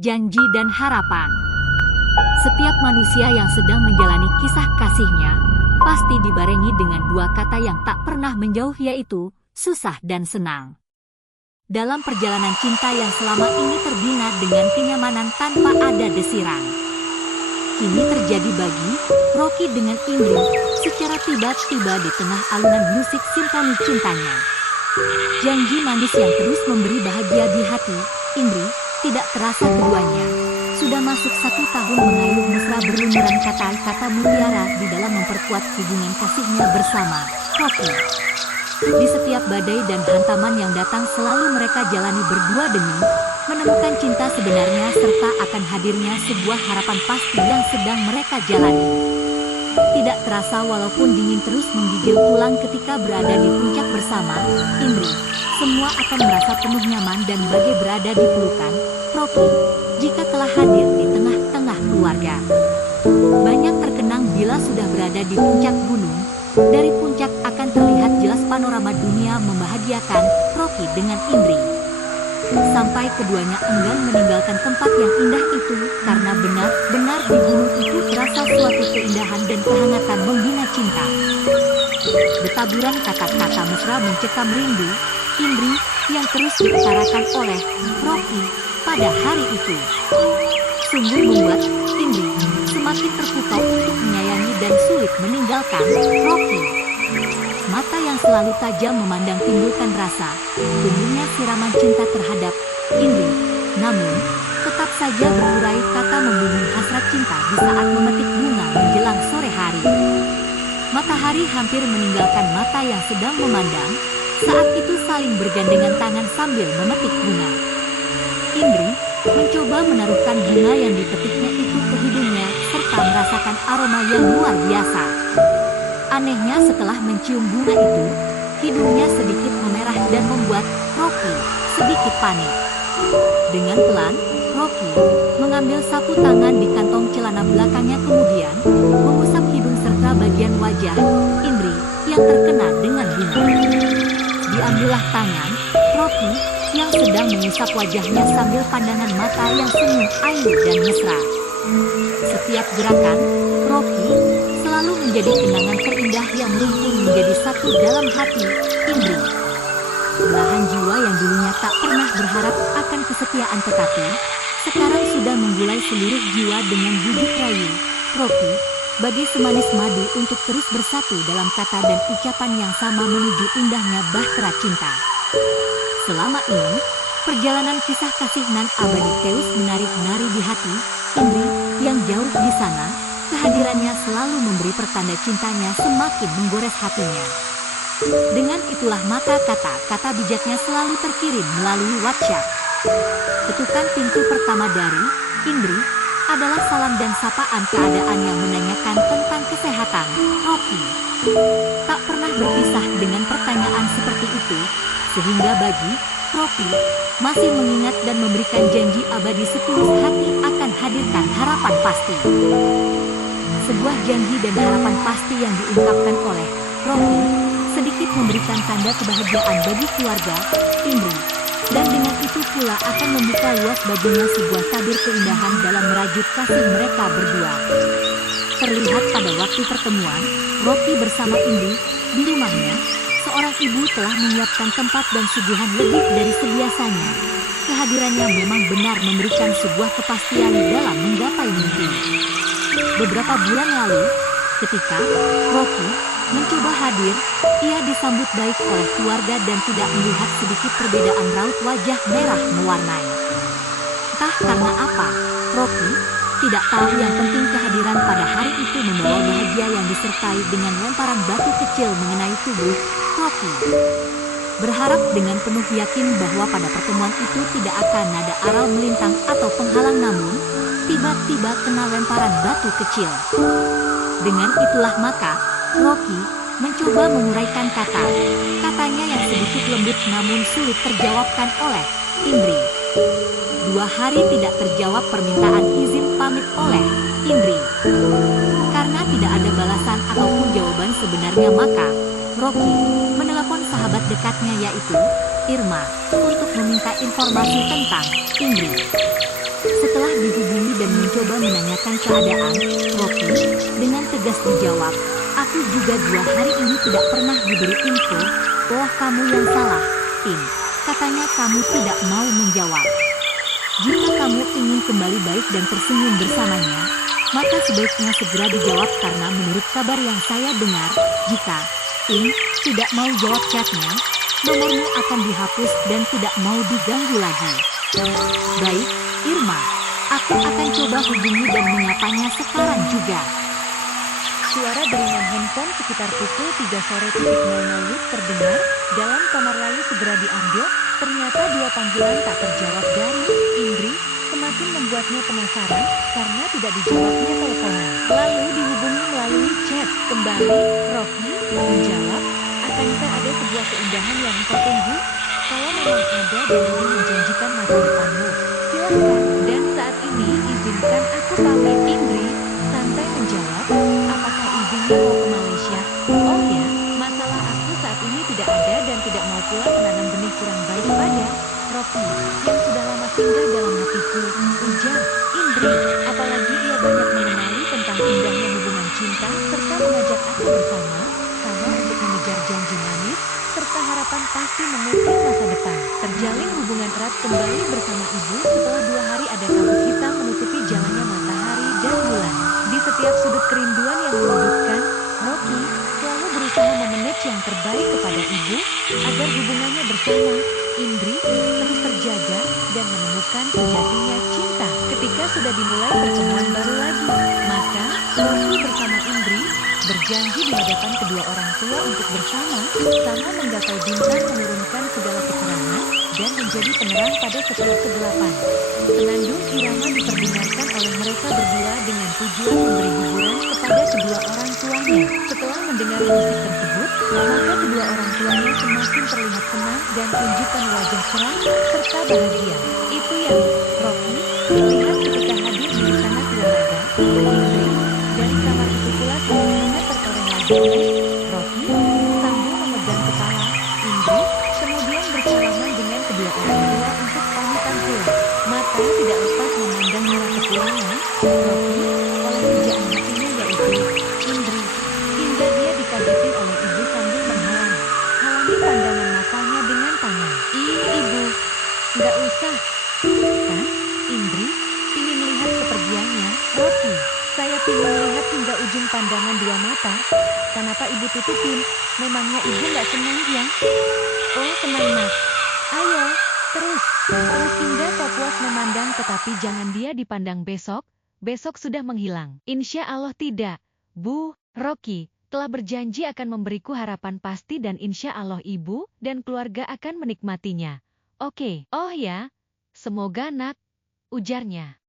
janji dan harapan. Setiap manusia yang sedang menjalani kisah kasihnya, pasti dibarengi dengan dua kata yang tak pernah menjauh, yaitu susah dan senang. Dalam perjalanan cinta yang selama ini terbina dengan kenyamanan tanpa ada desiran, kini terjadi bagi Rocky dengan Indri secara tiba-tiba di tengah alunan musik simfoni cintanya. Janji manis yang terus memberi bahagia di hati Indri, tidak terasa keduanya sudah masuk 1 tahun mengayuh mesra berlumuran kata-kata mutiara di dalam memperkuat hubungan kasihnya bersama Rocky. Di setiap badai dan hantaman yang datang selalu mereka jalani berdua demi menemukan cinta sebenarnya serta akan hadirnya sebuah harapan pasti yang sedang mereka jalani. Tidak terasa walaupun dingin terus menggigil tulang ketika berada di puncak bersama Indri, semua akan merasa penuh nyaman dan bagai berada di pelukan Rocky jika telah hadir di tengah-tengah keluarga. Banyak terkenang bila sudah berada di puncak gunung. Dari puncak akan terlihat jelas panorama dunia membahagiakan Rocky dengan Indri. Sampai keduanya enggan meninggalkan tempat yang indah itu karena benar-benar di gunung itu terasa suatu keindahan dan kehangatan membina cinta. Detaburan kata-kata mesra mencekam rindu Indri yang terus diutarakan oleh Rocky pada hari itu. Sungguh membuat Indri semakin terpukau untuk menyayangi dan sulit meninggalkan Rocky. Mata yang selalu tajam memandang timbulkan rasa tumbuhnya siraman cinta terhadap Indri. Namun, tetap saja berurai kata membunuh hasrat cinta di saat memetik bunga menjelang sore hari. Matahari hampir meninggalkan mata yang sedang memandang. Saat itu saling bergandengan tangan sambil memetik bunga. Indri mencoba menaruhkan bunga yang dipetiknya itu ke hidungnya serta merasakan aroma yang luar biasa. Anehnya setelah mencium bunga itu, hidungnya sedikit memerah dan membuat Rocky sedikit panik. Dengan pelan, Rocky mengambil sapu tangan di kantong celana belakangnya kemudian mengusap hidung serta bagian wajah Indri yang terkena dengan bunga. Diambillah tangan Rocky yang sedang mengusap wajahnya sambil pandangan mata yang semu, ayu dan mesra. Setiap gerakan Rocky selalu menjadi kenangan terindah yang merumpun menjadi satu dalam hati Indri. Belahan jiwa yang dulunya tak pernah berharap akan kesetiaan tetapi sekarang sudah menggulai seluruh jiwa dengan bujuk rayu Rocky bagi semanis madu untuk terus bersatu dalam kata dan ucapan yang sama menuju indahnya bahtera cinta. Selama ini, perjalanan kisah kasih nan abadi Teus menarik-nari di hati Indri yang jauh di sana. Kehadirannya selalu memberi pertanda cintanya semakin menggores hatinya. Dengan itulah maka kata-kata bijaknya selalu terkirim melalui WhatsApp. Ketukan pintu pertama dari Indri adalah salam dan sapaan keadaan yang menanyakan tentang kesehatan Rocky. Tak pernah berpisah dengan pertanyaan seperti itu, sehingga bagi Rocky masih mengingat dan memberikan janji abadi setulus hati akan hadirkan harapan pasti. Sebuah janji dan harapan pasti yang diungkapkan oleh Rocky sedikit memberikan tanda kebahagiaan bagi keluarga Indri. Dan dengan itu pula akan membuka luas baginya sebuah tabir keindahan dalam merajut kasih mereka berdua. Terlihat pada waktu pertemuan Rocky bersama Indri di rumahnya, seorang ibu telah menyiapkan tempat dan suguhan lebih dari sebiasanya. Kehadirannya memang benar memberikan sebuah kepastian dalam menggapai mimpi. Beberapa bulan lalu, ketika Rocky mencoba hadir, ia disambut baik oleh keluarga dan tidak melihat sedikit perbedaan raut wajah merah mewarnai. Entah karena apa, Rocky tidak tahu yang penting kehadiran pada hari itu membawa bahagia yang disertai dengan lemparan batu kecil mengenai tubuh Rocky. Berharap dengan penuh yakin bahwa pada pertemuan itu tidak akan ada aral melintang atau penghalang, namun tiba-tiba kena lemparan batu kecil. Dengan itulah maka Rocky mencoba menguraikan kata-katanya yang sedikit lembut namun sulit terjawabkan oleh Indri. 2 hari tidak terjawab permintaan izin pamit oleh Indri. Karena tidak ada balasan ataupun jawaban sebenarnya maka Rocky menelepon sahabat dekatnya yaitu Irma untuk meminta informasi tentang Indri. Setelah dan mencoba menanyakan keadaan. Rocky dengan tegas dijawab, aku juga 2 hari ini tidak pernah diberi info. Oh, kamu yang salah, Tim. Katanya kamu tidak mau menjawab. Jika kamu ingin kembali baik dan tersenyum bersamanya, maka sebaiknya segera dijawab karena menurut kabar yang saya dengar, jika Tim tidak mau jawab chatnya, nomormu akan dihapus dan tidak mau diganggu lagi. Baik, Irma. Aku akan coba hubungi dan menyapanya sekarang juga. Suara deringan handphone sekitar pukul 3 sore WIB terdengar. Dalam kamar lalu segera diambil. Ternyata 2 panggilan tak terjawab dari Indri. Semakin membuatnya penasaran karena tidak dijawabnya teleponan. Lalu dihubungi melalui chat. Kembali, Rocky menjawab, akankah ada sebuah keindahan yang kau tunggu? Kalau memang ada dan ini menjanjikan masa depanmu, silahkan. Dan saat ini izinkan aku pamit. Indri santai menjawab, apakah izinnya mau ke Malaysia? Oh ya, masalah aku saat ini tidak ada dan tidak mau pula menanam benih kurang baik pada Rocky yang sudah lama singgah dalam hatiku, ujar Indri. Apalagi ia banyak mengenali tentang indahnya hubungan cinta serta mengajak aku bersama untuk mengejar janji manis serta harapan pasti mengukir masa depan. Terjalin hubungan erat kembali bersama ibu setelah 2 hari ada kabut hitam menutupi jalannya matahari dan bulan. Di setiap sudut kerinduan yang menyudutkan, Rocky selalu berusaha memanage yang terbaik kepada ibu agar hubungannya bersama Indri terus terjaga dan menemukan sejatinya cinta. Ketika sudah dimulai pertemuan baru lagi, maka Rocky bersama Indri berjanji di hadapan kedua orang tua untuk bersama-sama menggapai bintang, menurunkan segala kekurangan dan menjadi penerang pada setiap kegelapan. Senandung irama diperdengarkan oleh mereka berdua dengan tujuan memberi hiburan kepada kedua orang tuanya. Setelah mendengar musik tersebut, maka kedua orang tuanya semakin terlihat senang dan tunjukkan wajah cerah serta bahagia. Itu yang Rocky lihat ketika hadir di sana keluarga Indri. Dari kamar itu pula sangat tertoreh lagi oleh Rocky sambil memegang kepala Indri, kemudian bersalaman dengan kedua orang tua untuk pamitan pulang. Mata tidak lepas memandang arah kepulangan Rocky oleh pujaan hatinya yaitu Indri, hingga dia dikageti oleh ibu sambil halangi pandangan matanya dengan tangan. Ibu, nggak usah, kan? Indri ingin melihat kepergiannya Rocky. Saya ingin melihat hingga ujung pandangan 2 mata. Kenapa ibu tutupin? Memangnya ibu nggak senang ya? Oh, senang nak. Ayo, terus hingga kau puas memandang, tetapi jangan dia dipandang besok sudah menghilang. Insya Allah tidak, Bu. Rocky telah berjanji akan memberiku harapan pasti dan insya Allah ibu dan keluarga akan menikmatinya. Oke. Oh ya, semoga nak, ujarnya.